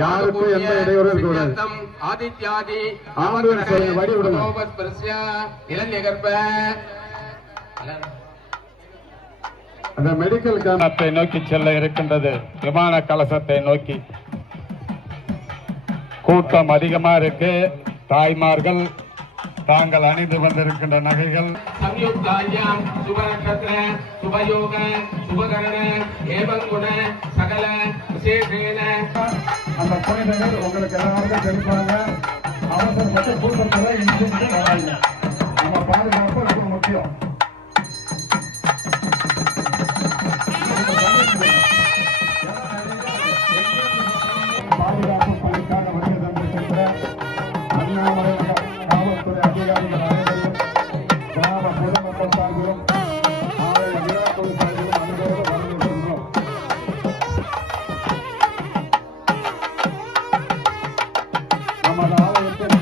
யாருக்கும் எந்த இடையூறும் இருக்கக்கூடாது. அந்த மெடிக்கல் கேம்பை நோக்கி செல்ல இருக்கின்றது. விமான கலசத்தை நோக்கி கூட்டம் அதிகமா இருக்கு. தாய்மார்கள் தாங்கள் அணிந்து வந்திருக்கின்ற நகைகள் அந்த புனிதர்கள் உங்களுக்கு எல்லாருக்கும் தெரிவிப்பாங்க. அவசரப்பட்ட கூட்டத்தில் நம்ம பாதுகாப்பு ரொம்ப முக்கியம். பாதுகாப்பு பணிக்காக வருகை தந்திருக்கின்ற அண்ணாமலை காவல்துறை அதிகாரிகள் அனைவரும் கிராம பொதுமக்கள் சார்பிலும் ஆலய விழாக்குழு சார்பிலும் அனைவரும் வரவேற்கின்றோம். நமது ஆலயத்தில்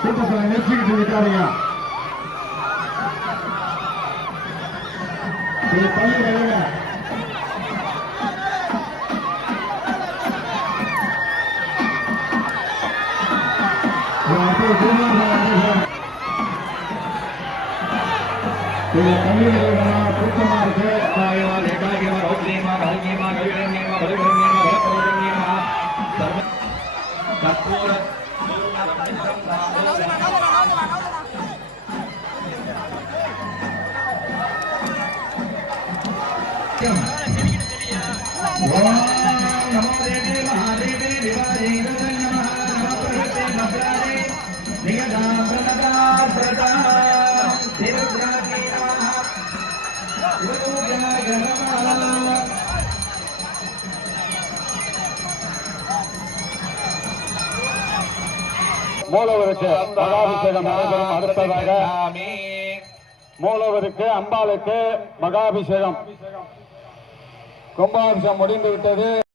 கூட்டத்தில் நிறுத்திக்கிட்டு இருக்காருங்க. பள்ளி கூட்டமா இருக்கு. மூலவருக்கு மகாபிஷேகம் நடைபெறும். அடுத்ததாக மூலவருக்கு அம்பாளுக்கு மகாபிஷேகம் கும்பாபிஷேகம் முடிந்து விட்டது.